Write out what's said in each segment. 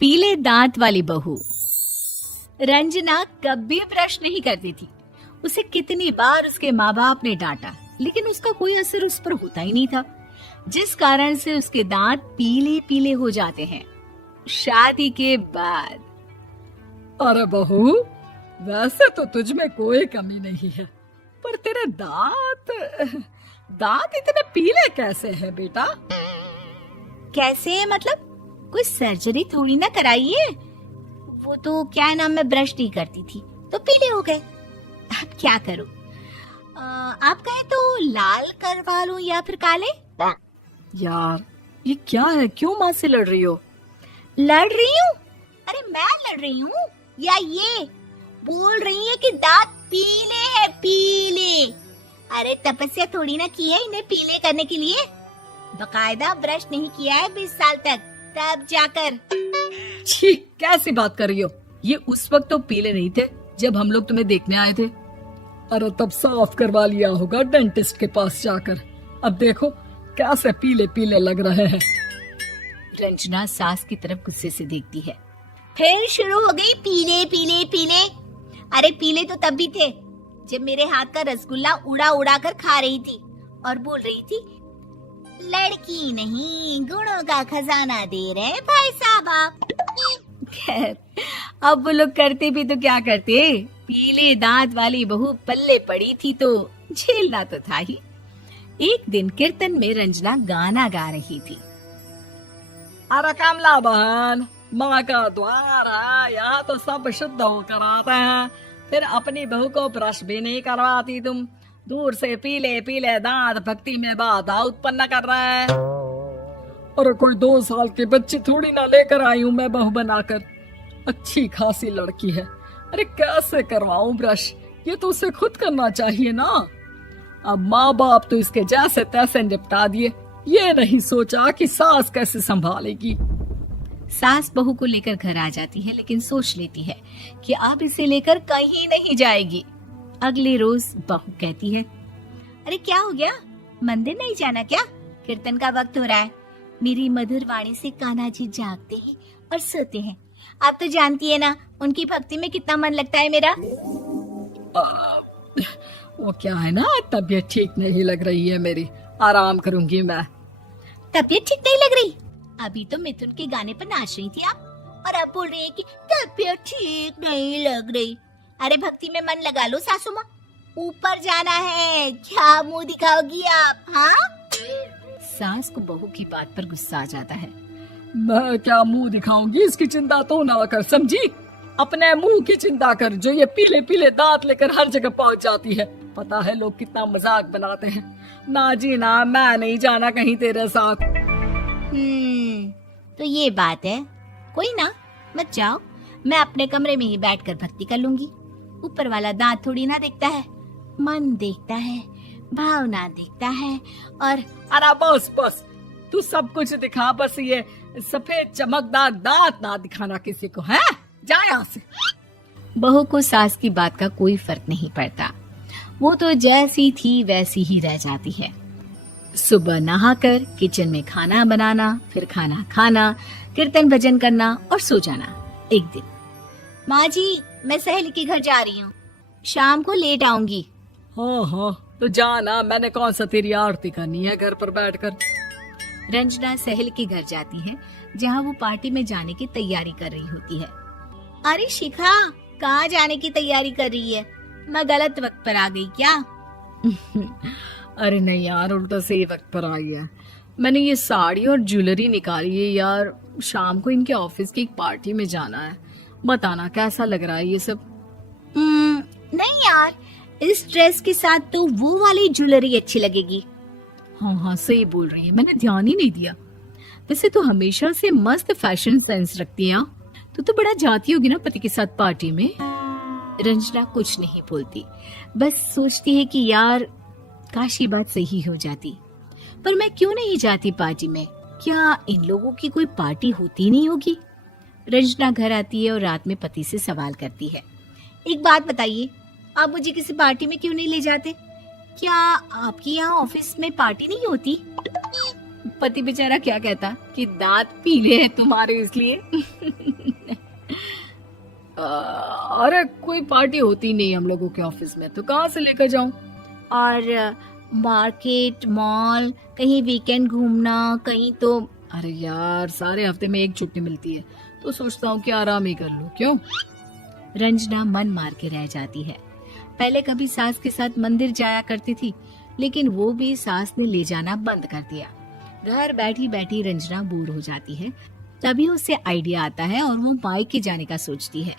पीले दांत वाली बहू। रंजना कभी ब्रश नहीं करती थी। उसे कितनी बार उसके माँ बाप ने डांटा, लेकिन उसका कोई असर उस पर होता ही नहीं था, जिस कारण से उसके दांत पीले पीले हो जाते हैं। शादी के बाद अरे बहू, वैसे तो तुझ में कोई कमी नहीं है, पर तेरे दांत इतने पीले कैसे हैं बेटा? कैसे मतलब? कोई सर्जरी थोड़ी ना कराइए। वो तो क्या नाम, मैं ब्रश नहीं करती थी तो पीले हो गए। अब क्या करूं? आप कहें तो लाल करवा लूं या फिर काले? यार ये क्या है, क्यों माँ से लड़ रही हो? लड़ रही हूँ? अरे मैं लड़ रही हूँ या ये बोल रही है कि दांत पीले हैं, पीले। अरे तपस्या थोड़ी ना की है इन्हें पीले करने के लिए। बकायदा ब्रश नहीं किया है 20 साल तक, तब जाकर। छी, कैसी बात कर रही हो? ये उस वक्त तो पीले नहीं थे जब हम लोग तुम्हें देखने आए थे। अरे तब साफ करवा लिया होगा डेंटिस्ट के पास जाकर। अब देखो कैसे पीले पीले लग रहे हैं। रंजना सास की तरफ गुस्से से देखती है। फिर शुरू हो गई पीले पीले पीले। अरे पीले तो तब भी थे जब मेरे हाथ का रसगुल्ला उड़ा उड़ा कर खा रही थी और बोल रही थी, लड़की नहीं गुणों का खजाना दे रहे भाई साहब आप। खैर, अब वो लोग करते भी तो क्या करते, पीले दांत वाली बहू पल्ले पड़ी थी तो झेलना तो था ही। एक दिन कीर्तन में रंजना गाना गा रही थी। अरे कमला बहन, माँ का द्वार है, यहाँ तो सब शुद्ध होकर आते हैं, फिर अपनी बहू को ब्रश भी नहीं करवाती तुम। दूर से पीले पीले दांत भक्ति में बाधा उत्पन्न कर रहे हैं। और कोई 2 साल के बच्चे थोड़ी ना लेकर आई हूँ मैं बहू बनाकर। अच्छी खासी लड़की है, अरे कैसे करवाऊं ब्रश? ये तो उसे खुद करना चाहिए ना। अब माँ बाप तो इसके जैसे तैसे निपटा दिए, ये नहीं सोचा कि सास कैसे संभालेगी। सास बहू को लेकर घर आ जाती है, लेकिन सोच लेती है कि अब इसे लेकर कहीं नहीं जाएगी। अगले रोज बहू कहती है, अरे क्या हो गया, मंदिर नहीं जाना क्या? कीर्तन का वक्त हो रहा है। मेरी मधुर वाणी से कान्हा जी जागते हैं और सोते हैं। आप तो जानती है ना उनकी भक्ति में कितना मन लगता है मेरा। वो क्या है ना, तबीयत ठीक नहीं लग रही है मेरी, आराम करूंगी मैं। तबीयत ठीक नहीं लग रही? अभी तो मिथुन के गाने पर नाच रही थी आप, और अब बोल रही है कि तबीयत ठीक नहीं लग रही। अरे भक्ति में मन लगा लो सासू माँ, ऊपर जाना है, क्या मुंह दिखाओगी आप? हाँ? सास को बहू की बात पर गुस्सा आ जाता है। मैं क्या मुंह दिखाऊंगी, इसकी चिंता तो ना कर, समझी? अपने मुंह की चिंता कर, जो ये पीले पीले दांत लेकर हर जगह पहुंच जाती है। पता है लोग कितना मजाक बनाते हैं। ना जी ना, मैं नहीं जाना कहीं तेरे साथ। तो ये बात है। कोई ना, मत जाओ, मैं अपने कमरे में ही बैठकर भक्ति कर लूंगी। ऊपर वाला दांत थोड़ी ना देखता है, मन देखता है, भावना देखता है। और अरे बस बस, तू सब कुछ दिखा, बस ये सफेद चमकदार दांत ना दिखाना किसी को, है? जा यहाँ से। बहू को सास की बात का कोई फर्क नहीं पड़ता, वो तो जैसी थी वैसी ही रह जाती है। सुबह नहाकर किचन में खाना बनाना, फिर खाना खाना, कीर्तन भजन करना और सो जाना। एक दिन, माँ जी मैं सहेली के घर जा रही हूँ, शाम को लेट आऊंगी। हाँ, तो जाना, मैंने कौन सा तेरी आरती करनी है घर पर बैठकर। रंजना सहेली के घर जाती है, जहाँ वो पार्टी में जाने की तैयारी कर रही होती है। अरे शिखा, कहाँ जाने की तैयारी कर रही है? मैं गलत वक्त पर आ गई क्या? अरे नहीं यार, उल्टा सही वक्त पर आई है। मैंने ये साड़ी और ज्वेलरी निकाली है यार, शाम को इनके ऑफिस की एक पार्टी में जाना है। बताना कैसा लग रहा है ये सब? नहीं यार, इस ड्रेस के साथ तो वो वाली ज्वेलरी अच्छी लगेगी। हाँ, सही बोल रही है, मैंने ध्यान ही नहीं दिया। वैसे तो हमेशा से मस्त फैशन सेंस रखती है। तो बड़ा जाती होगी ना पति के साथ पार्टी में। रंजना कुछ नहीं बोलती, बस सोचती है कि यार काश ये बात सही हो जाती, पर मैं क्यों नहीं जाती पार्टी में? क्या इन लोगों की कोई पार्टी होती नहीं होगी? रंजना घर आती है और रात में पति से सवाल करती है, एक बात बताइए, आप मुझे किसी पार्टी में क्यों नहीं ले जाते? क्या आपके यहाँ ऑफिस में पार्टी नहीं होती? पति बेचारा क्या कहता कि दांत पीले हैं तुम्हारे इसलिए। अरे कोई पार्टी होती नहीं हम लोगों के ऑफिस में, तो कहाँ से लेकर जाऊं? और मार्केट, मॉल, कहीं वीकेंड घूमना, कहीं तो। अरे यार सारे हफ्ते में एक छुट्टी मिलती है, तो सोचता हूँ कि आराम ही कर लूं। क्यों? रंजना मन मार के रह जाती है। पहले कभी सास के साथ मंदिर जाया करती थी, लेकिन वो भी सास ने ले जाना बंद कर दिया। घर बैठी बैठी रंजना बोर हो जाती है। तभी उसे आइडिया आता है और वो मायके जाने का सोचती है।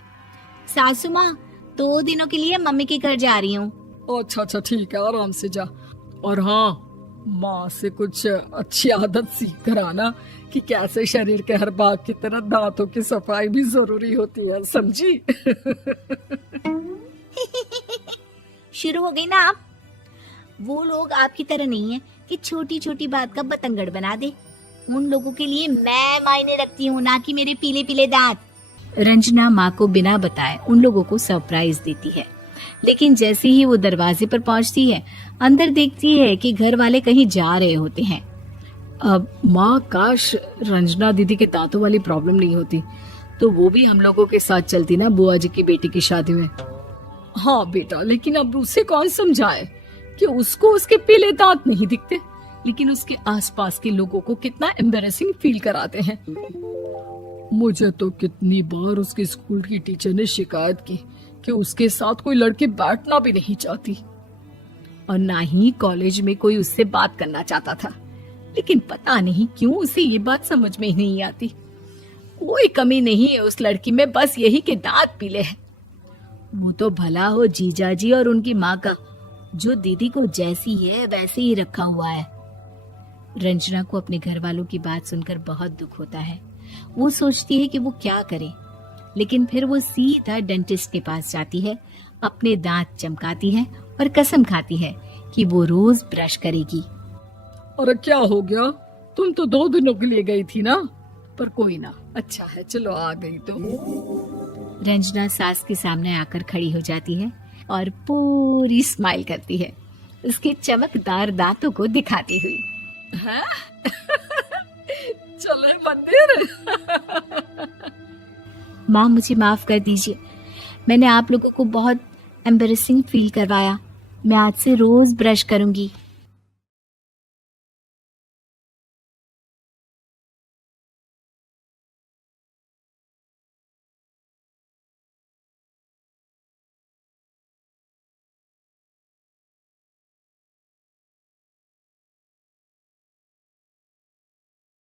सासू माँ, 2 दिनों के लिए मम्मी के घर जा रही हूँ। अच्छा अच्छा ठीक है, आराम से जा। और हाँ, माँ से कुछ अच्छी आदत सीख कर आना कि कैसे शरीर के हर भाग की तरह दांतों की सफाई भी जरूरी होती है, समझी? शुरू हो गई ना आप। वो लोग आपकी तरह नहीं है कि छोटी छोटी बात का बतंगड़ बना दे। उन लोगों के लिए मैं मायने रखती हूँ, ना कि मेरे पीले पीले दांत। रंजना माँ को बिना बताए उन लोगों को सरप्राइज देती है, लेकिन जैसे ही वो दरवाजे पर पहुंचती है, अंदर देखती है कि घर वाले कहीं जा रहे होते हैं। अब माँ, काश रंजना दीदी के दांतों वाली प्रॉब्लम नहीं होती, तो वो भी हम लोगों के साथ चलती ना बुआ जी की बेटी की शादी में। हाँ बेटा, लेकिन अब उसे कौन समझाए कि उसको उसके पीले दांत नहीं दिखते, लेकिन उसके आसपास के लोगों को कितना एम्बैरेसिंग फील कराते हैं। मुझे तो कितनी बार उसके स्कूल की टीचर ने शिकायत की कि उसके साथ कोई लड़की बैठना भी नहीं चाहती, और ना ही कॉलेज में कोई उससे बात करना चाहता था। लेकिन पता नहीं क्यों उसे ये बात समझ में ही नहीं आती। कोई कमी नहीं है उस लड़की में, बस यही कि दांत पीले हैं। वो तो भला हो जीजा जी और उनकी माँ का, जो दीदी को जैसी है वैसे ही रखा हुआ है। रंजना को अपने घर वालों की बात सुनकर बहुत दुख होता है। वो सोचती है कि वो क्या करे, लेकिन फिर वो सीधा डेंटिस्ट के पास जाती है, अपने दांत चमकाती है और कसम खाती है कि वो रोज ब्रश करेगी। अरे क्या हो गया? तुम तो 2 दिनों के लिए गई थी ना, पर कोई ना, अच्छा है, चलो आ गई तो। रंजना सास के सामने आकर खड़ी हो जाती है और पूरी स्माइल करती है, उसके चमकदार दांतों को दिखाती हुई। हैं? चले मंदिर? माँ, मुझे माफ कर दीजिए, मैंने आप लोगों को बहुत एम्बैरेसिंग फील करवाया। मैं आज से रोज ब्रश करूंगी।